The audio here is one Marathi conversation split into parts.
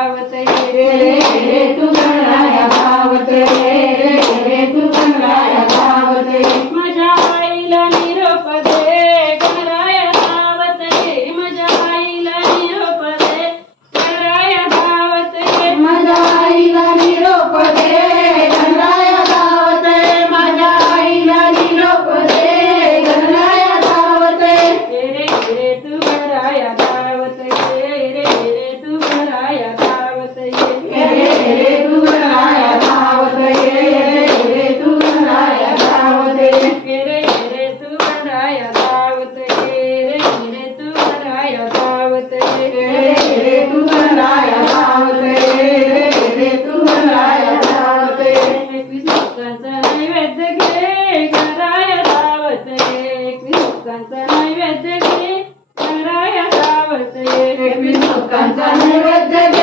பாவத்தை लोकांचा नैवेद्य घे रंगराया आवडते एकवीस लोकांचा नैवेद्य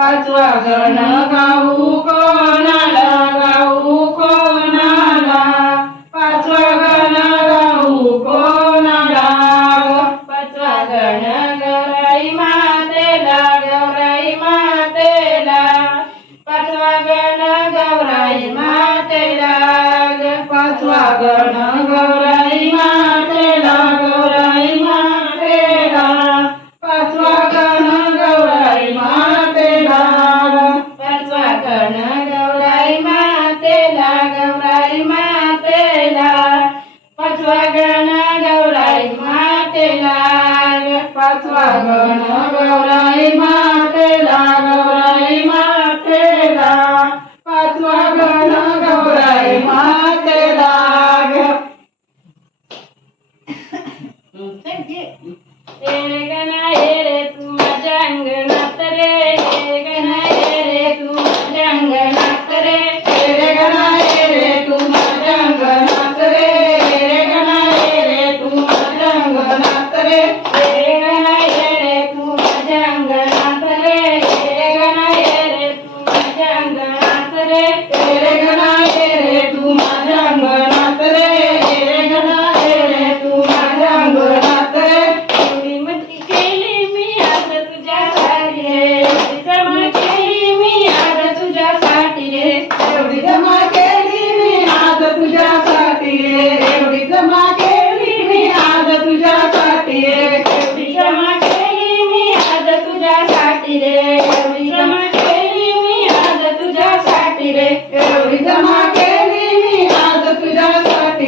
पाचवा गण गाऊ कोणाला? रे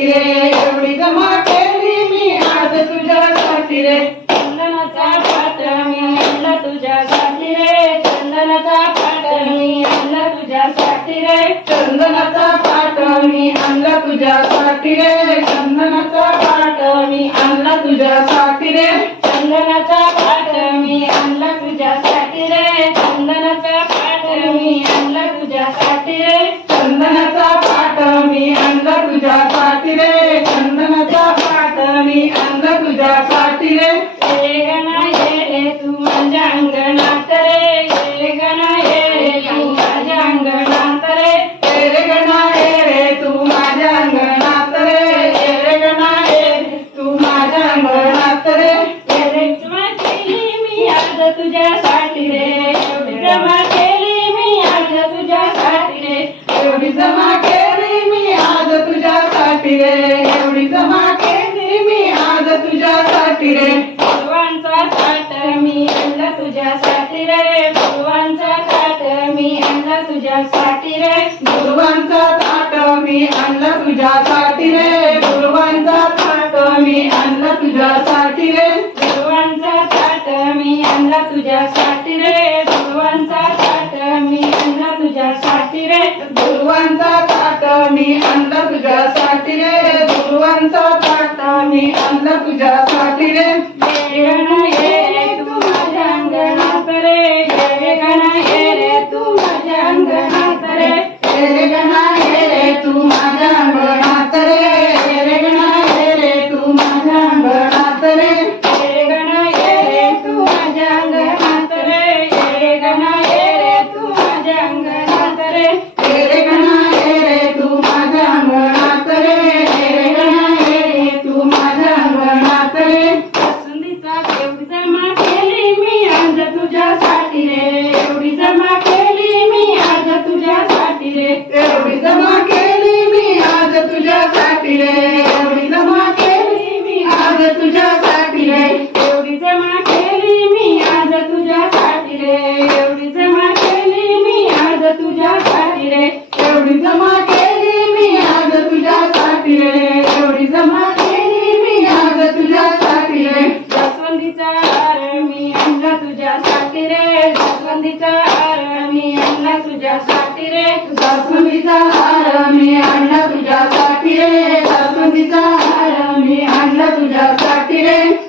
Yeah. गुरुवांचा ताट मी आणला तुझ्यासाठी रे. गुरुवांचा ताट मी आणला तुझ्यासाठी रे. तू माझ्या अंगणात रे. तू तुझ्यासाठी रे जास्वंदीचा हार मी आणला तुझ्यासाठी रे. जास्वंदीचा हार मी आणला तुझ्यासाठी रे जास्वंदीचा हार मी आणला तुझ्यासाठी रे.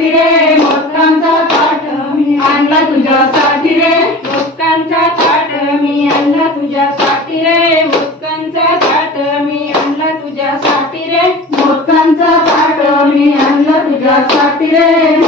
साठी रे मोदकांचा ताट मी आणला तुझ्यासाठी रे. मोदकांचा ताट मी आणला तुझ्यासाठी रे. मोदकांचा ताट मी आणला तुझ्यासाठी रे. मोदकांचा ताट मी आणला तुझ्यासाठी रे.